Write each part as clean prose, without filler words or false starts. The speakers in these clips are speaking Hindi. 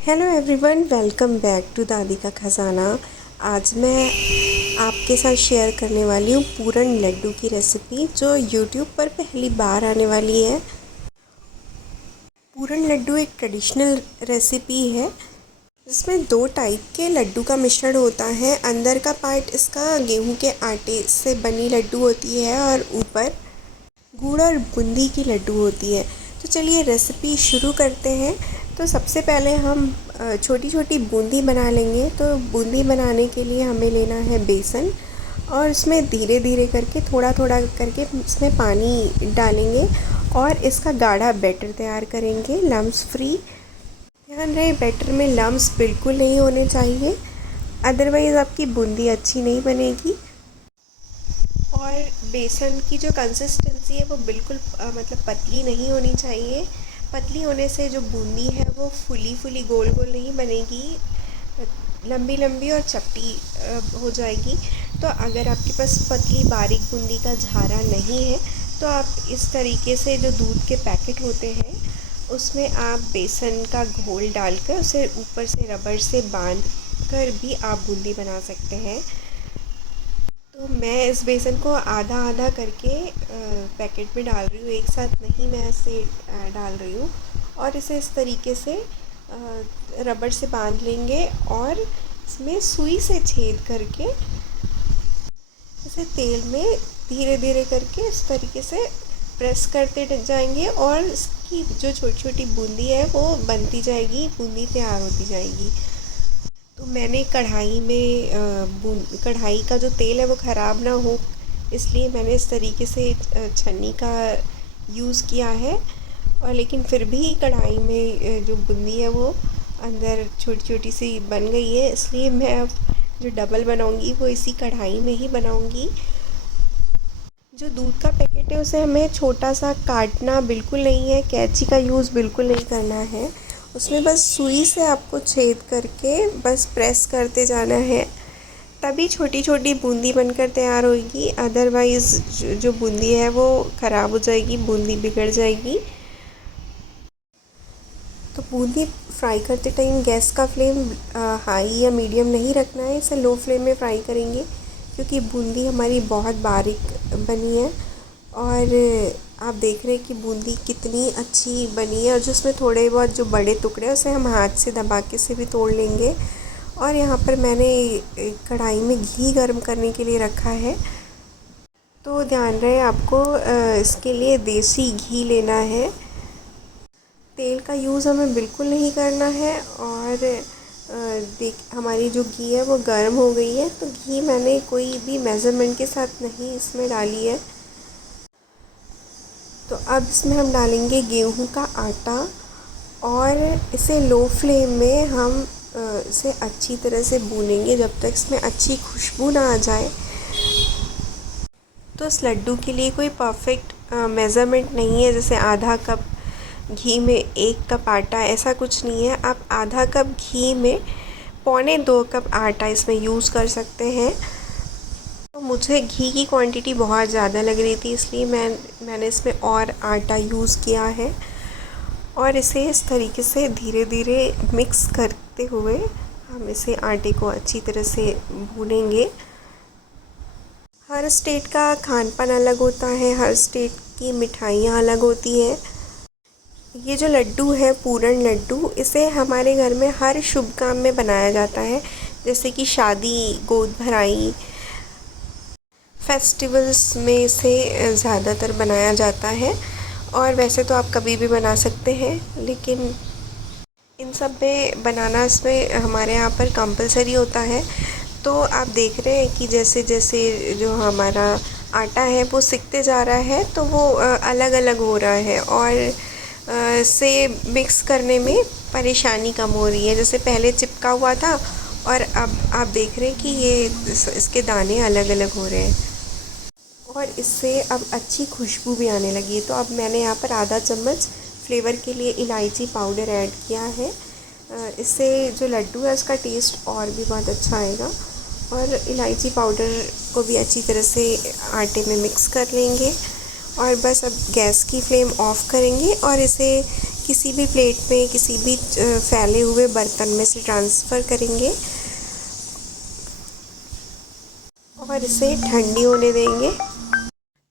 Hello everyone, welcome back to दादी का खजाना। आज मैं आपके साथ शेयर करने वाली हूँ पूरन लड्डू की रेसिपी, जो यूट्यूब पर पहली बार आने वाली है। पूरन लड्डू एक ट्रेडिशनल रेसिपी है जिसमें दो टाइप के लड्डू का मिश्रण होता है। अंदर का पार्ट इसका गेहूं के आटे से बनी लड्डू होती है और ऊपर गुड़ और बूंदी की लड्डू होती है। तो चलिए रेसिपी शुरू करते हैं। तो सबसे पहले हम छोटी छोटी बूंदी बना लेंगे। तो बूंदी बनाने के लिए हमें लेना है बेसन, और उसमें धीरे धीरे करके थोड़ा थोड़ा करके इसमें पानी डालेंगे और इसका गाढ़ा बैटर तैयार करेंगे, लम्स फ्री। ध्यान रहे बैटर में लम्स बिल्कुल नहीं होने चाहिए, अदरवाइज़ आपकी बूंदी अच्छी नहीं बनेगी। और बेसन की जो कंसिस्टेंसी है वो बिल्कुल मतलब पतली नहीं होनी चाहिए। पतली होने से जो बूंदी है वो फुली फुली गोल गोल नहीं बनेगी, लंबी लंबी और चपटी हो जाएगी। तो अगर आपके पास पतली बारीक बूंदी का झारा नहीं है तो आप इस तरीके से जो दूध के पैकेट होते हैं उसमें आप बेसन का घोल डालकर उसे ऊपर से रबर से बांध कर भी आप बूंदी बना सकते हैं। तो मैं इस बेसन को आधा आधा करके पैकेट में डाल रही हूँ, एक साथ नहीं मैं इसे डाल रही हूँ। और इसे इस तरीके से रबर से बांध लेंगे और इसमें सुई से छेद करके इसे तेल में धीरे धीरे करके इस तरीके से प्रेस करते जाएंगे और इसकी जो छोटी छोटी बूंदी है वो बनती जाएगी, बूंदी तैयार होती जाएगी। तो मैंने कढ़ाई में कढ़ाई का जो तेल है वो ख़राब ना हो, इसलिए मैंने इस तरीके से छन्नी का यूज़ किया है। और लेकिन फिर भी कढ़ाई में जो बूंदी है वो अंदर छोटी छोटी सी बन गई है, इसलिए मैं अब जो डबल बनाऊंगी वो इसी कढ़ाई में ही बनाऊंगी। जो दूध का पैकेट है उसे हमें छोटा सा काटना बिल्कुल नहीं है, कैंची का यूज़ बिल्कुल नहीं करना है। उसमें बस सुई से आपको छेद करके बस प्रेस करते जाना है, तभी छोटी छोटी बूंदी बनकर तैयार होगी। अदरवाइज़ जो बूंदी है वो ख़राब हो जाएगी, बूंदी बिगड़ जाएगी। तो बूंदी फ्राई करते टाइम गैस का फ्लेम हाई या मीडियम नहीं रखना है, इसे लो फ्लेम में फ्राई करेंगे क्योंकि बूंदी हमारी बहुत बारीक बनी है। और आप देख रहे हैं कि बूंदी कितनी अच्छी बनी है, और जो उसमें थोड़े बहुत जो बड़े टुकड़े हैं उसे हम हाथ से दबा के से भी तोड़ लेंगे। और यहाँ पर मैंने कढ़ाई में घी गर्म करने के लिए रखा है। तो ध्यान रहे आपको इसके लिए देसी घी लेना है, तेल का यूज़ हमें बिल्कुल नहीं करना है। और देख हमारी जो घी है वो गर्म हो गई है। तो घी मैंने कोई भी मेज़रमेंट के साथ नहीं इसमें डाली है। तो अब इसमें हम डालेंगे गेहूं का आटा और इसे लो फ्लेम में हम इसे अच्छी तरह से भूनेंगे जब तक इसमें अच्छी खुशबू ना आ जाए। तो इस लड्डू के लिए कोई परफेक्ट मेज़रमेंट नहीं है, जैसे आधा कप घी में 1 कप आटा, ऐसा कुछ नहीं है। आप आधा कप घी में 1.25 कप आटा इसमें यूज़ कर सकते हैं। तो मुझे घी की क्वांटिटी बहुत ज़्यादा लग रही थी, इसलिए मैंने इसमें और आटा यूज़ किया है। और इसे इस तरीके से धीरे धीरे मिक्स करते हुए हम इसे आटे को अच्छी तरह से भूनेंगे। हर स्टेट का खान पान अलग होता है, हर स्टेट की मिठाइयाँ अलग होती हैं। ये जो लड्डू है पूरन लड्डू, इसे हमारे घर में हर शुभ काम में बनाया जाता है, जैसे कि शादी, गोद भराई, फेस्टिवल्स में इसे ज़्यादातर बनाया जाता है। और वैसे तो आप कभी भी बना सकते हैं, लेकिन इन सब में बनाना इसमें हमारे यहाँ पर कंपलसरी होता है। तो आप देख रहे हैं कि जैसे जैसे जो हमारा आटा है वो सिकते जा रहा है, तो वो अलग अलग हो रहा है और से मिक्स करने में परेशानी कम हो रही है। जैसे पहले चिपका हुआ था और अब आप देख रहे हैं कि ये इसके दाने अलग अलग हो रहे हैं और इससे अब अच्छी खुशबू भी आने लगी है। तो अब मैंने यहाँ पर आधा चम्मच फ्लेवर के लिए इलायची पाउडर ऐड किया है। इससे जो लड्डू है उसका टेस्ट और भी बहुत अच्छा आएगा। और इलायची पाउडर को भी अच्छी तरह से आटे में मिक्स कर लेंगे और बस अब गैस की फ्लेम ऑफ़ करेंगे और इसे किसी भी प्लेट में, किसी भी फैले हुए बर्तन में से ट्रांसफ़र करेंगे और इसे ठंडी होने देंगे।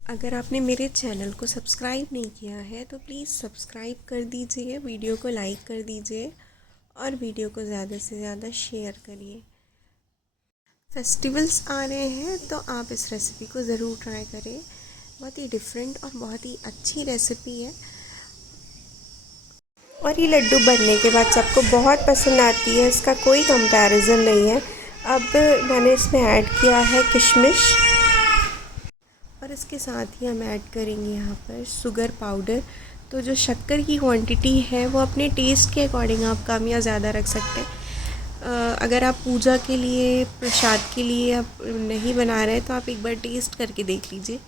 अगर आपने मेरे चैनल को सब्सक्राइब नहीं किया है तो प्लीज़ सब्सक्राइब कर दीजिए, वीडियो को लाइक कर दीजिए और वीडियो को ज़्यादा से ज़्यादा शेयर करिए। फेस्टिवल्स आ रहे हैं तो आप इस रेसिपी को ज़रूर ट्राई करें। बहुत ही डिफरेंट और बहुत ही अच्छी रेसिपी है और ये लड्डू बनने के बाद सबको बहुत पसंद आती है, इसका कोई कंपैरिजन नहीं है। अब मैंने इसमें ऐड किया है किशमिश और इसके साथ ही हम ऐड करेंगे यहाँ पर शुगर पाउडर। तो जो शक्कर की क्वांटिटी है वो अपने टेस्ट के अकॉर्डिंग आप कम या ज़्यादा रख सकते हैं। अगर आप पूजा के लिए, प्रसाद के लिए आप नहीं बना रहे तो आप एक बार टेस्ट करके देख लीजिए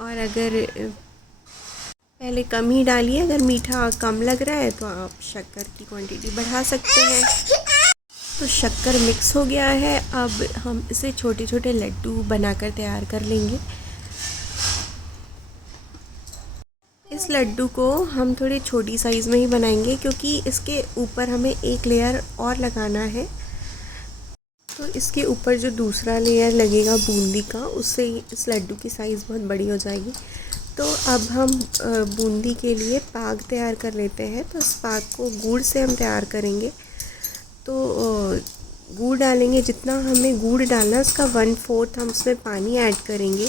और अगर पहले कम ही डालिए। अगर मीठा कम लग रहा है तो आप शक्कर की क्वांटिटी बढ़ा सकते हैं। तो शक्कर मिक्स हो गया है, अब हम इसे छोटे छोटे लड्डू बनाकर तैयार कर लेंगे। इस लड्डू को हम थोड़ी छोटी साइज़ में ही बनाएंगे क्योंकि इसके ऊपर हमें एक लेयर और लगाना है। तो इसके ऊपर जो दूसरा लेयर लगेगा बूंदी का, उससे इस लड्डू की साइज़ बहुत बड़ी हो जाएगी। तो अब हम बूंदी के लिए पाग तैयार कर लेते हैं। तो इस पाग को गुड़ से हम तैयार करेंगे। तो गुड़ डालेंगे, जितना हमें गुड़ डालना है उसका 1/4 हम उसमें पानी ऐड करेंगे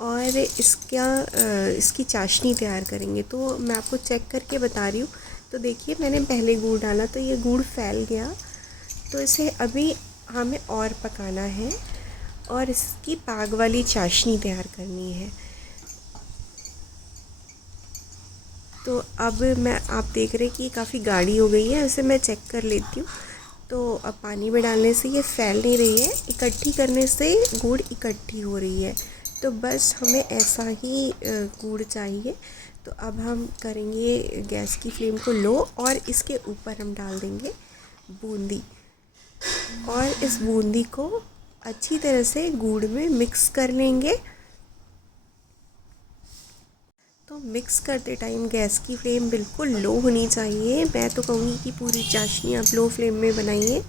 और इसकी चाशनी तैयार करेंगे। तो मैं आपको चेक करके बता रही हूँ। तो देखिए मैंने पहले गुड़ डाला तो ये गुड़ फैल गया, तो इसे अभी हमें और पकाना है और इसकी पाग वाली चाशनी तैयार करनी है। तो अब आप देख रहे हैं कि काफ़ी गाढ़ी हो गई है, इसे मैं चेक कर लेती हूँ। तो अब पानी में डालने से ये फैल नहीं रही है, इकट्ठी करने से गुड़ इकट्ठी हो रही है। तो बस हमें ऐसा ही गुड़ चाहिए। तो अब हम करेंगे गैस की फ्लेम को लो और इसके ऊपर हम डाल देंगे बूंदी और इस बूंदी को अच्छी तरह से गुड़ में मिक्स कर लेंगे। तो मिक्स करते टाइम गैस की फ्लेम बिल्कुल लो होनी चाहिए। मैं तो कहूँगी कि पूरी चाशनी आप लो फ्लेम में बनाइए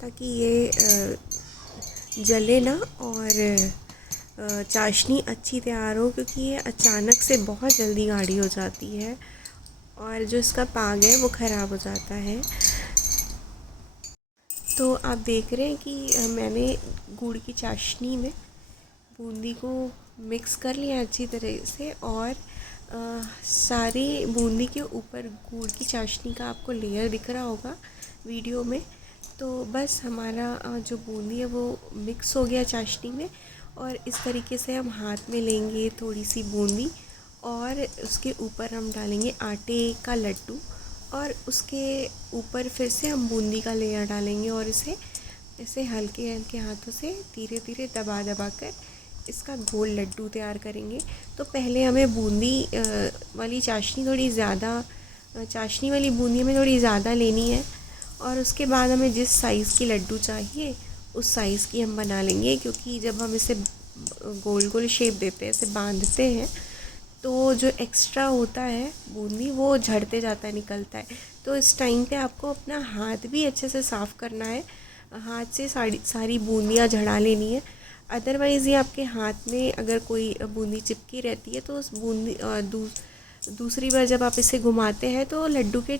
ताकि ये जले ना और चाशनी अच्छी तैयार हो, क्योंकि ये अचानक से बहुत जल्दी गाढ़ी हो जाती है और जो इसका पाग है वो ख़राब हो जाता है। तो आप देख रहे हैं कि मैंने गुड़ की चाशनी में बूंदी को मिक्स कर लिया अच्छी तरह से और सारी बूंदी के ऊपर गुड़ की चाशनी का आपको लेयर दिख रहा होगा वीडियो में। तो बस हमारा जो बूंदी है वो मिक्स हो गया चाशनी में और इस तरीके से हम हाथ में लेंगे थोड़ी सी बूंदी और उसके ऊपर हम डालेंगे आटे का लड्डू और उसके ऊपर फिर से हम बूंदी का लेयर डालेंगे और इसे हल्के हल्के हाथों से धीरे धीरे दबा दबा कर इसका गोल लड्डू तैयार करेंगे। तो पहले हमें बूंदी वाली चाशनी थोड़ी ज़्यादा, चाशनी वाली बूंदी हमें थोड़ी ज़्यादा लेनी है और उसके बाद हमें जिस साइज़ की लड्डू चाहिए उस साइज़ की हम बना लेंगे, क्योंकि जब हम इसे गोल गोल शेप देते हैं, इसे बांधते हैं, तो जो एक्स्ट्रा होता है बूंदी वो झड़ते जाता है, निकलता है। तो इस टाइम पे आपको अपना हाथ भी अच्छे से साफ़ करना है, हाथ से सारी बूंदियाँ झड़ा लेनी है। अदरवाइज़ ये आपके हाथ में अगर कोई बूंदी चिपकी रहती है तो उस बूंदी दूसरी बार जब आप इसे घुमाते हैं तो लड्डू के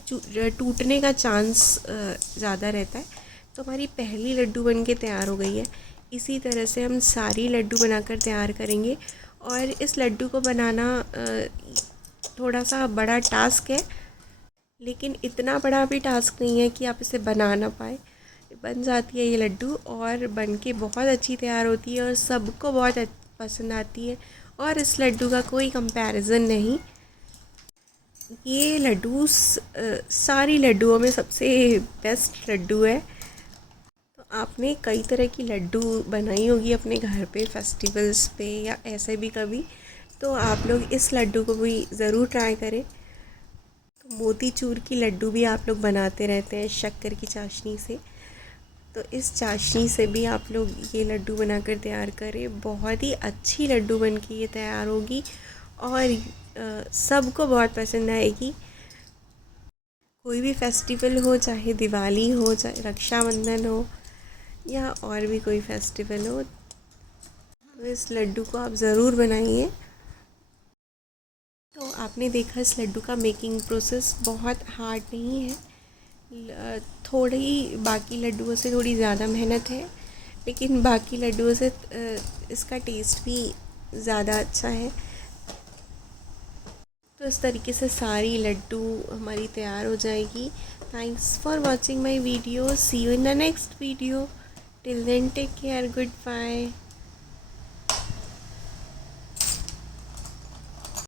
टूटने का चांस ज़्यादा रहता है। तो हमारी पहली लड्डू बन के तैयार हो गई है। इसी तरह से हम सारी लड्डू बनाकर तैयार करेंगे और इस लड्डू को बनाना थोड़ा सा बड़ा टास्क है, लेकिन इतना बड़ा भी टास्क नहीं है कि आप इसे बना ना पाए। बन जाती है ये लड्डू और बन के बहुत अच्छी तैयार होती है और सबको बहुत पसंद आती है और इस लड्डू का कोई कंपैरिजन नहीं। ये लड्डू सारी लड्डुओं में सबसे बेस्ट लड्डू है। तो आपने कई तरह की लड्डू बनाई होगी अपने घर पे फेस्टिवल्स पे या ऐसे भी कभी, तो आप लोग इस लड्डू को भी ज़रूर ट्राई करें। तो मोतीचूर की लड्डू भी आप लोग बनाते रहते हैं शक्कर की चाशनी से, तो इस चाशनी से भी आप लोग ये लड्डू बनाकर तैयार करें। बहुत ही अच्छी लड्डू बन के ये तैयार होगी और सबको बहुत पसंद आएगी। कोई भी फेस्टिवल हो, चाहे दिवाली हो, चाहे रक्षाबंधन हो या और भी कोई फेस्टिवल हो, तो इस लड्डू को आप ज़रूर बनाइए। तो आपने देखा इस लड्डू का मेकिंग प्रोसेस बहुत हार्ड नहीं है। थोड़ी बाकी लड्डुओं से थोड़ी ज़्यादा मेहनत है, लेकिन बाकी लड्डुओं से इसका टेस्ट भी ज़्यादा अच्छा है। तो इस तरीके से सारी लड्डू हमारी तैयार हो जाएगी। Thanks for watching my video. See you in the next video. Till then take care. Good bye.